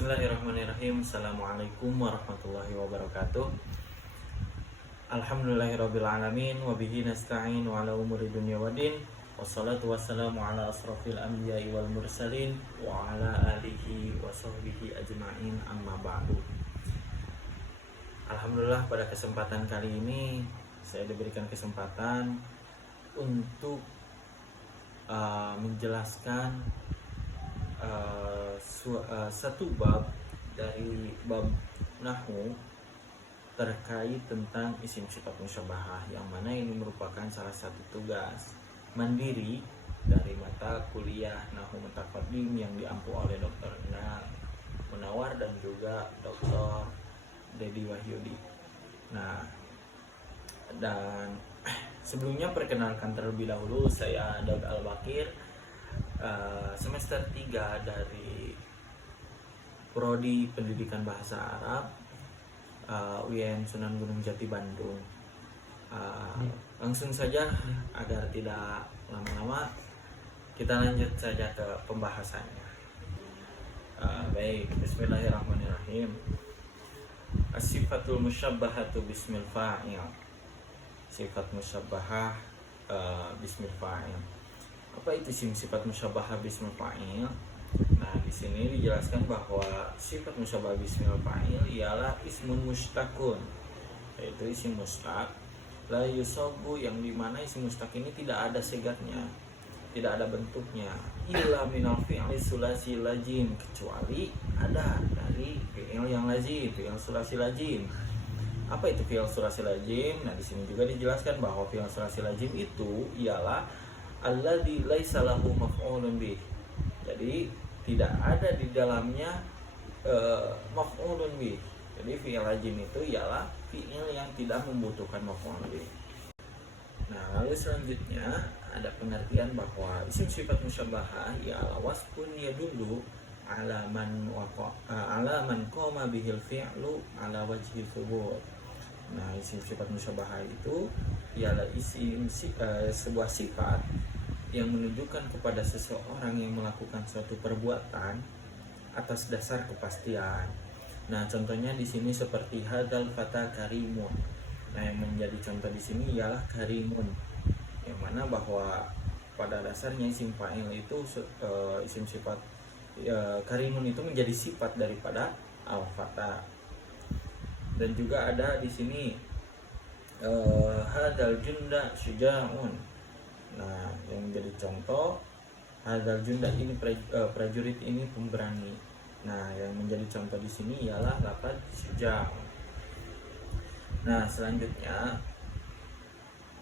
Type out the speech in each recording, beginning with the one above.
Bismillahirrahmanirrahim. Assalamualaikum warahmatullahi wabarakatuh. Alhamdulillahirrabbilalamin. Wabihi nasta'in wa ala umuri dunya waddin. Wassalatu wassalamu ala asrafil anbiya'i wal mursalin wa ala alihi wa sahbihi ajma'in, amma ba'du. Alhamdulillah, pada kesempatan kali ini saya diberikan kesempatan untuk menjelaskan satu bab dari bab nahwu terkait tentang isim sifat musyabahah, yang mana ini merupakan salah satu tugas mandiri dari mata kuliah Nahwu Mutaqaddim yang diampu oleh Dr. Munawar dan juga Dr. Dedi Wahyudi. Nah, dan sebelumnya perkenalkan terlebih dahulu, saya Daud Al-Bakir, semester 3 dari Prodi Pendidikan Bahasa Arab UIN Sunan Gunung Jati, Bandung. Langsung saja agar tidak lama-lama, kita lanjut saja ke pembahasannya. Baik, bismillahirrahmanirrahim. As-sifatul musyabbahatu bismil fa'il. Sifat musyabbahah bismil fa'il. Apa itu sifat musyabahah bismil fa'il? Nah, di sini dijelaskan bahwa sifat musyabahah bismil fa'il ialah ismun mustakun, yaitu isim mustak la yusabu, yang dimana isim mustak ini tidak ada segatnya, tidak ada bentuknya, illa minal fi'li sulasi lazim, kecuali ada dari fi'il yang lazim, fi'il sulasi lazim. Apa itu fi'il sulasi lazim? Nah, di sini juga dijelaskan bahwa fi'il sulasi lazim itu ialah alladzi laisa lahu maf'ulun bih. Jadi tidak ada di dalamnya maf'ulun bih. Jadi fi'il lazim itu ialah fi'il yang tidak membutuhkan maf'ulun bih. Nah, lalu selanjutnya ada pengertian bahwa isim sifat musyabahah ialah wasfun yadullu ala man qama bihil fi'lu ala wajhi thubut. Nah, isim sifat musyabahah itu ialah sebuah sifat yang menunjukkan kepada seseorang yang melakukan suatu perbuatan atas dasar kepastian. Nah, contohnya di sini seperti hadzal fata karimun. Nah, yang menjadi contoh di sini ialah karimun, yang mana bahwa pada dasarnya isim fa'il itu isim sifat karimun itu menjadi sifat daripada al-fata. Dan juga ada di sini hadzal junda syuja'un. Nah, yang menjadi contoh hadzal junda ini prajurit ini pemberani. Nah, yang menjadi contoh di sini ialah lafaz syuja'. Nah, selanjutnya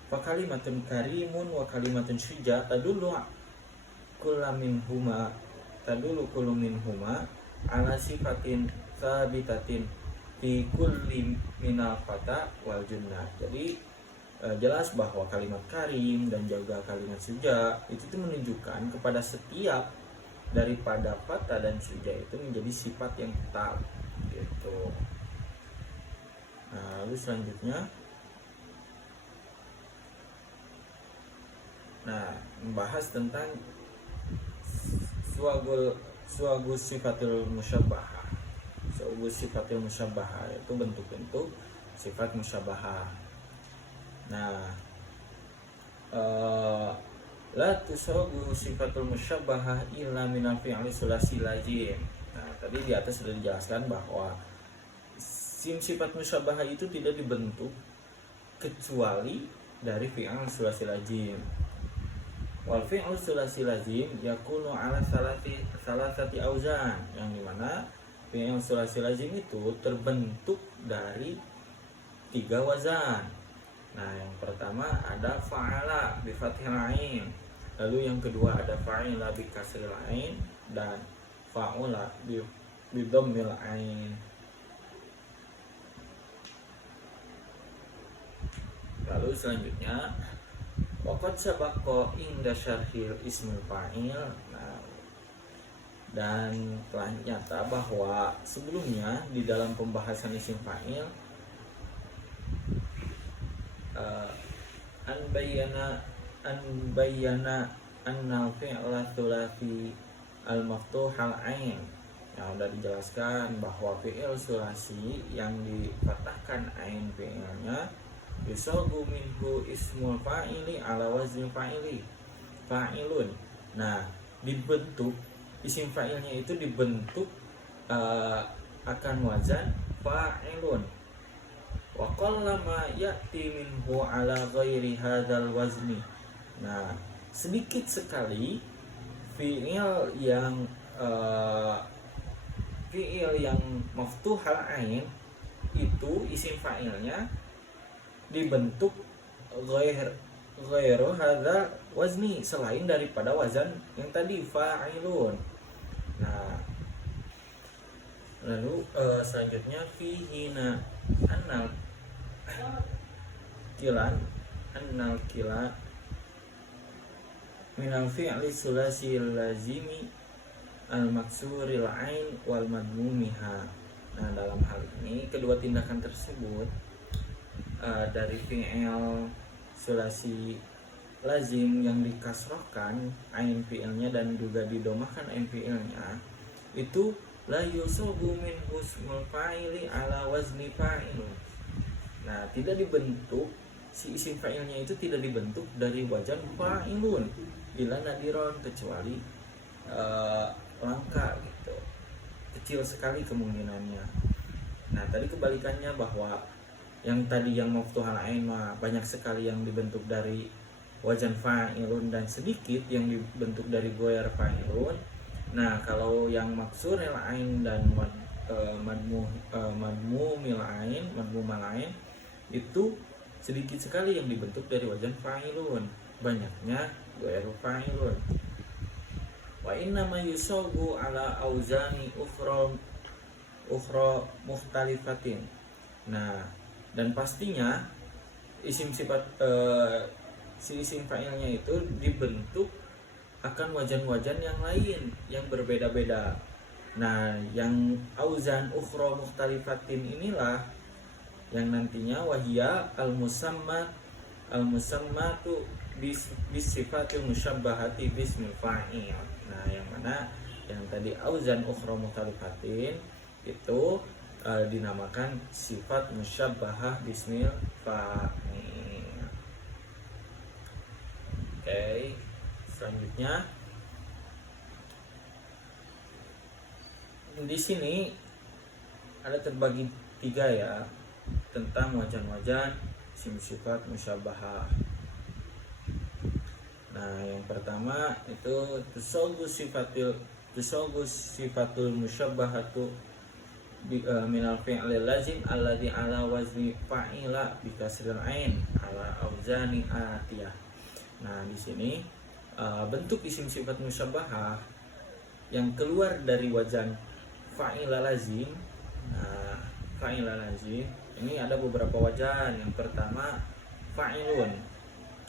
fa kalimatun karimun wa kalimatun syuja' tadullu kullu minhuma ala sifatin tsabitatin fi kulli minal fata wal junnah. Jadi jelas bahwa kalimat karim dan juga kalimat suja itu menunjukkan kepada setiap daripada fata dan suja itu menjadi sifat yang tetap gitu. Nah, lalu selanjutnya membahas tentang suagus sifatul musyabahah. Suagus sifatul musyabahah itu bentuk-bentuk sifat musyabahah. Nah, la tusawu sifatul musyabahah illa minal fi'li sulasi lazim. Nah, tadi di atas sudah dijelaskan bahwa sifat musyabahah itu tidak dibentuk kecuali dari fi'il sulasi lazim. Wal fi'il sulasi lazim yakunu ala salasati auzan, yang dimana fi'il sulasi lazim itu terbentuk dari 3 wazan. Nah, yang pertama ada fa'ala bi fathil ain, lalu yang kedua ada fa'ila bi kasril ain, dan fa'ula bi dhammil ain. Lalu selanjutnya waqad sabaqa inda syarhil ismul fa'il. Nah, dan telah nyata bahwa sebelumnya di dalam pembahasan isim fa'il an bayyana anna fi'la thulathi al-maftuh al-ain, Nah, udah dijelaskan bahwa fi'il sulasi yang dipatahkan ain fi'ilnya yusagu minhu ismul fa'ili ala wazni fa'ili fa'ilun. Nah, dibentuk isim fa'ilnya itu dibentuk akan wazan fa'ilun. Wa qallama ya'ti minhu ala ghairi hadzal wazni. Nah, sedikit sekali fi'il yang maftuhal ain itu isim fa'ilnya dibentuk ghairu hadza wazni, selain daripada wazan yang tadi fa'ilun. Nah, lalu selanjutnya fihina annal kila minal fi'li sulasi lazimi al-maksuril ain wal madmumiha. Nah, dalam hal ini kedua tindakan tersebut dari fi'il sulasi lazim yang dikasrohkan ain fi'ilnya dan juga didomahkan ain fi'ilnya itu la yusabu min husmul fa'ili ala wazni fa'ilun. Nah, tidak dibentuk si isim fa'ilnya itu tidak dibentuk dari wazan fa'ilun ila nadiron, kecuali langka gitu, kecil sekali kemungkinannya. Nah, tadi kebalikannya bahwa yang tadi yang maftuhal ain banyak sekali yang dibentuk dari wazan fa'ilun dan sedikit yang dibentuk dari ghair fa'ilun. Nah, kalau yang maksur ain dan madmumil ain itu sedikit sekali yang dibentuk dari wazan fa'ilun, banyaknya ghair fa'ilun. Wa inna ma yusabu ala auzani ukhra mukhtalifatin. Nah, dan pastinya isim sifat si isim fa'ilnya itu dibentuk akan wajan-wajan yang lain yang berbeda-beda. Nah, yang auzan ukhra mukhtalifatin inilah yang nantinya wahia al-musammatu bisifatil musyabbahati bismil fa'il. Nah, yang mana yang tadi auzan ukhra mukhtalifatin itu dinamakan sifat musyabbahah bismil fa'il. Oke, selanjutnya di sini ada terbagi 3 ya tentang wajan-wajan sifat musyabbahah. Nah, yang pertama itu tusagus sifatul musyabbahatu minal fi'lil lazim alladhi ala wazni fa'ila bi kasril ain ala auzani atiyah. Nah, di sini bentuk isim sifat musyabbahah yang keluar dari wazan fa'ila lazim. Nah, fa'ila lazim ini ada beberapa wajan. Yang pertama fa'ilun.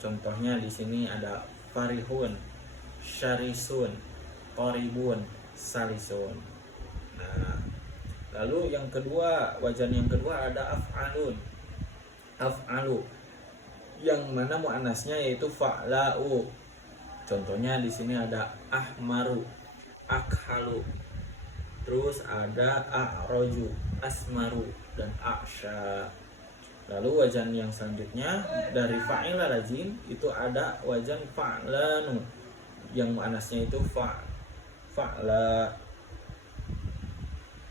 Contohnya di sini ada farihun, syarisun, qaribun, salisun. Nah, lalu yang kedua, wajan yang kedua ada af'alu, yang mana muannasnya yaitu fa'lau. Contohnya di sini ada ahmaru, akhalu. Terus ada a'roju, asmaru, dan aksha. Lalu wajan yang selanjutnya dari fa'ila lazim itu ada wajan fa'lanu, yang muannasnya itu fa'la.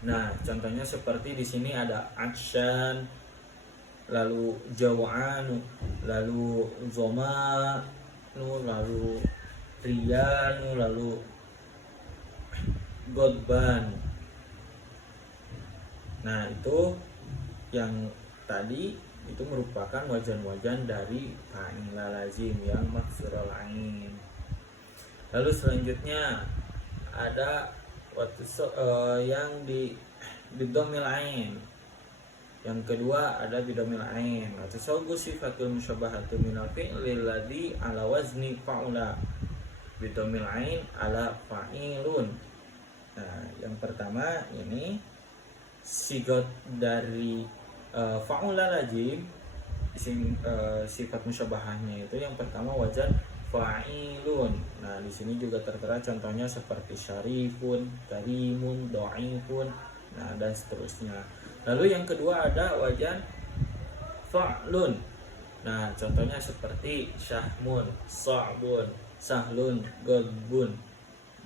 Nah, contohnya seperti di sini ada akshan, lalu jaw'anu, lalu zomanu, lalu riyanu, lalu godban. Nah, itu yang tadi itu merupakan wajan-wajan dari fa'ila lazim yang maksurul ain. Lalu selanjutnya ada yang di bidomil ain. Yang kedua ada bidomil ain. Atau sogu sifatul musyabbahatu minal fi'lil ladzi ala wazni fa'ula bidomil ain ala fa'ilun. Nah, yang pertama ini sigot dari fa'ula lazim, isim sifat musyabahahnya itu yang pertama wajan fa'ilun. Nah, di sini juga tertera contohnya seperti syarifun, karimun, dhaifun, nah dan seterusnya. Lalu yang kedua ada wajan fa'lun. Nah, contohnya seperti syahmun, sa'bun, sahlun, godbun,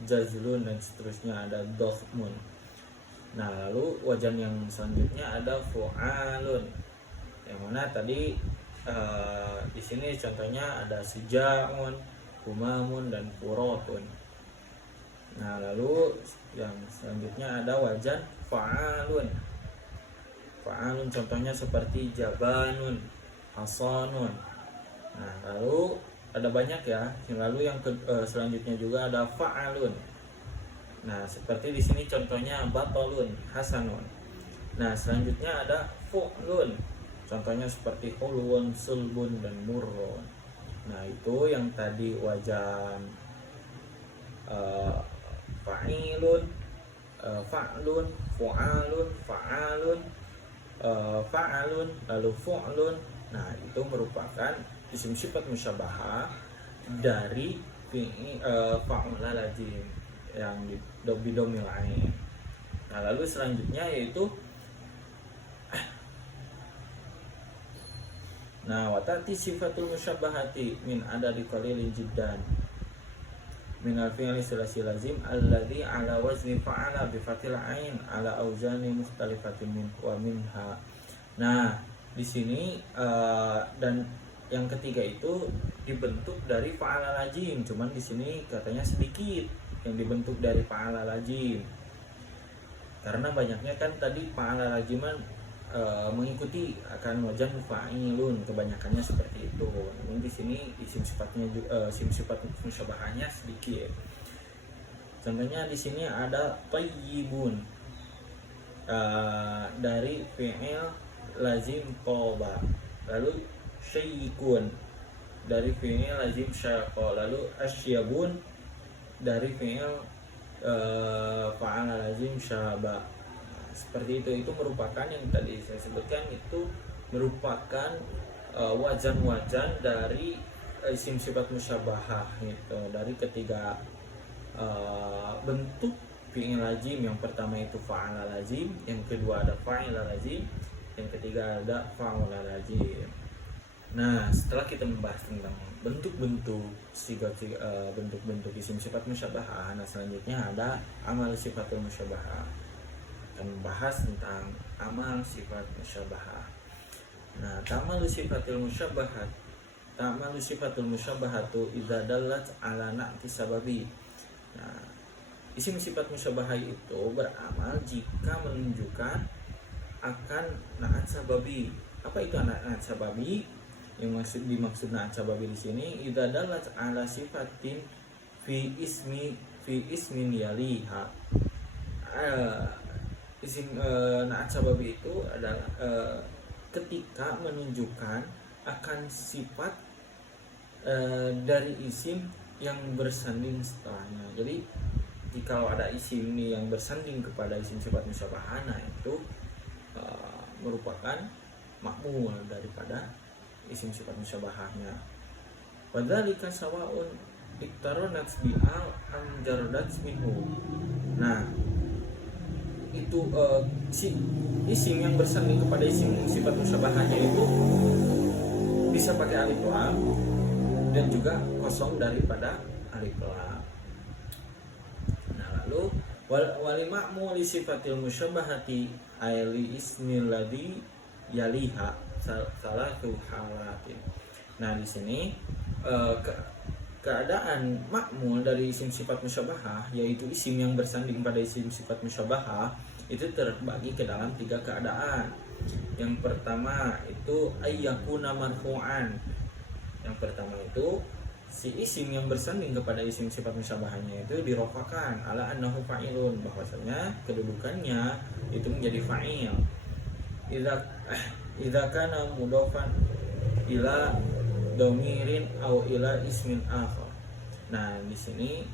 jazlun dan seterusnya, ada dokhmun. Nah, lalu wajan yang selanjutnya ada fu'alun. Yang mana tadi di sini contohnya ada suja'un, humamun dan furotun. Nah, lalu yang selanjutnya ada wajan fa'alun. Fa'alun contohnya seperti jabanun, hasanun. Nah, lalu ada banyak ya. Lalu yang selanjutnya juga ada fa'alun. Nah, seperti di sini contohnya batolun, hasanun. Nah, selanjutnya ada fu'lun. Contohnya seperti hulun, sulbun dan murrun. Nah, itu yang tadi wajan fa'ilun, fa'lun, fu'alun, fa'alun, fa'alun, lalu fu'lun. Nah, itu merupakan isim sifat musyabahah dari fa'ula lazim yang bidomil ain. Nah, lalu selanjutnya yaitu watati sifatul musyabahati min adadi qalilin jiddan min al-fi'li sulasi lazim alladhi ala wazni fa'ala bi fathil ain ala auzani mukhtalifatin min wa minha. Nah, di sini dan yang ketiga itu dibentuk dari fa'ala lazim, cuman di sini katanya sedikit yang dibentuk dari fa'ala lazim. Karena banyaknya kan tadi fa'ala laziman mengikuti akan wajan fa'ilun, kebanyakannya seperti itu. Namun di sini isim sifatnya isim sifat musyabahahnya sedikit. Contohnya di sini ada thayyibun dari fi'il lazim toba, lalu syaykun dari fi'il lazim syaqa, lalu asyabun dari fi'il fa'ala lazim syaba. Seperti itu merupakan yang tadi saya sebutkan, itu merupakan wajan-wajan dari isim sifat musyabahah gitu, dari ketiga bentuk fi'il lazim. Yang pertama itu fa'ala lazim, yang kedua ada fa'ila lazim, yang ketiga ada fa'ula lazim. Nah, setelah kita membahas tentang bentuk-bentuk bentuk-bentuk isim sifat musyabahah, nah selanjutnya ada amal sifatul musyabahah. Akan membahas tentang amal sifat musyabahah. Nah, ta'malu sifatul musyabahatu idza dallat ala na'ti sababi. Nah, isim sifat musyabahah itu beramal jika menunjukkan akan na'at sababi. Apa itu na'at sababi? Yang dimaksud na'at sababi di sini idza dallat ala sifatin fi ismin yaliha. Isim na'at sababi itu adalah ketika menunjukkan akan sifat dari isim yang bersanding setelahnya. Jadi jika ada isim ini yang bersanding kepada isim sifat musyabahah, nah itu merupakan makmul daripada isim sifat musyabahahnya. Wadzalika sawa'un iktaronat bi'al am jaradat minhu. Nah, itu si isim yang bersanding kepada isim sifat musyabahahnya itu bisa pakai alif lam dan juga kosong daripada alif lam. Nah, lalu wali ma'mul sifatil musyabahati ayli ismil ladzi yaliha salatu halatin. Nah, di sini keadaan makmul dari isim sifat musyabahah, yaitu isim yang bersanding pada isim sifat musyabahah, itu terbagi ke dalam 3 keadaan. Yang pertama itu ayyakuna marfu'an. Yang pertama itu si isim yang bersanding kepada isim sifat musyabahahnya itu dirofakan ala annahu fa'ilun, bahwasanya kedudukannya itu menjadi fa'il. Idza kana mudhofan ila domirin au ila ismin akhar. Nah, di sini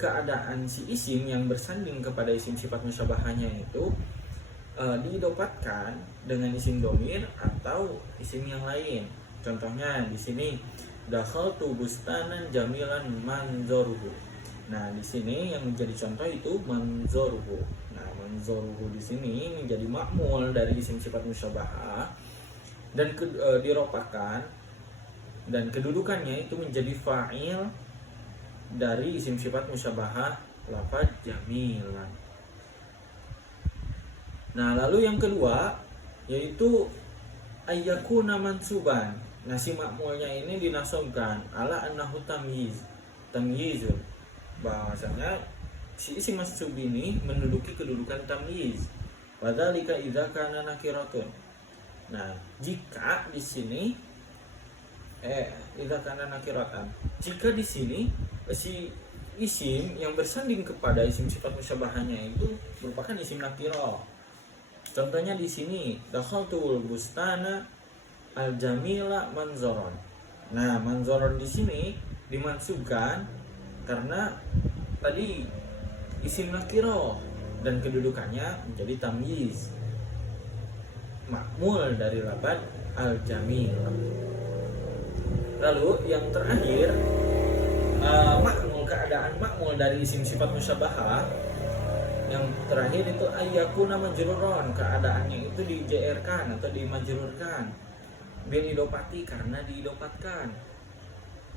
keadaan si isim yang bersanding kepada isim sifat musyabahahnya itu diidopatkan dengan isim domir atau isim yang lain. Contohnya di sini dakhaltu bustanan jamilan manzoruhu. Nah, di sini yang menjadi contoh itu manzoruhu. Nah, manzoruhu di sini menjadi makmul dari isim sifat musyabahah dan diropakan, dan kedudukannya itu menjadi fa'il dari isim sifat musyabahah lafaz jamilan. Nah, lalu yang kedua yaitu ayyakuna mansuban. Nah, si makmulnya ini dinasobkan ala annahu tamyizun. Bahwasanya si isim mansub ini menduduki kedudukan tamyiz. Wadzalika idza kana nakiratun. Nah, jika di sini idza kana nakiratan. Jika di sini si isim yang bersanding kepada isim sifat musyabahahnya itu merupakan isim nakirah. Contohnya di sini dakhaltul bustana al-jamila manzoron. Nah, manzoron di sini dimansubkan karena tadi isim nakirah dan kedudukannya menjadi tamyiz, makmul dari lafaz al-jamil. Lalu yang terakhir makmul, keadaan makmul dari isim sifat musyabahah yang terakhir itu ayyakuna majruron, keadaannya itu dijerkan atau dimajrurkan bil idopati, karena diidopatkan.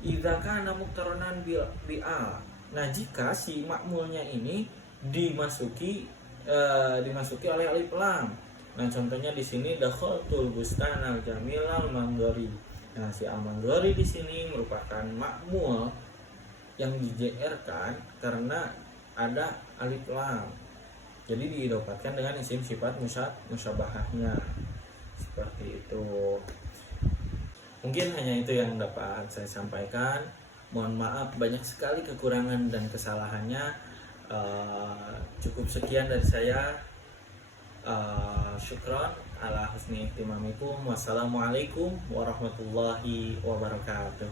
Idza kana muqtaranan bil al. Nah, jika si makmulnya ini dimasuki oleh alif lam. Nah, contohnya di sini dakhaltul bustanal jamilal manzori. Nah, si al-manzori di sini merupakan makmul yang dijerkan karena ada alif lam. Jadi diidopatkan dengan isim sifat musyabahahnya. Seperti itu. Mungkin hanya itu yang dapat saya sampaikan. Mohon maaf banyak sekali kekurangan dan kesalahannya. Cukup sekian dari saya. Syukron ala husni ihtimamikum. Wassalamualaikum warahmatullahi wabarakatuh.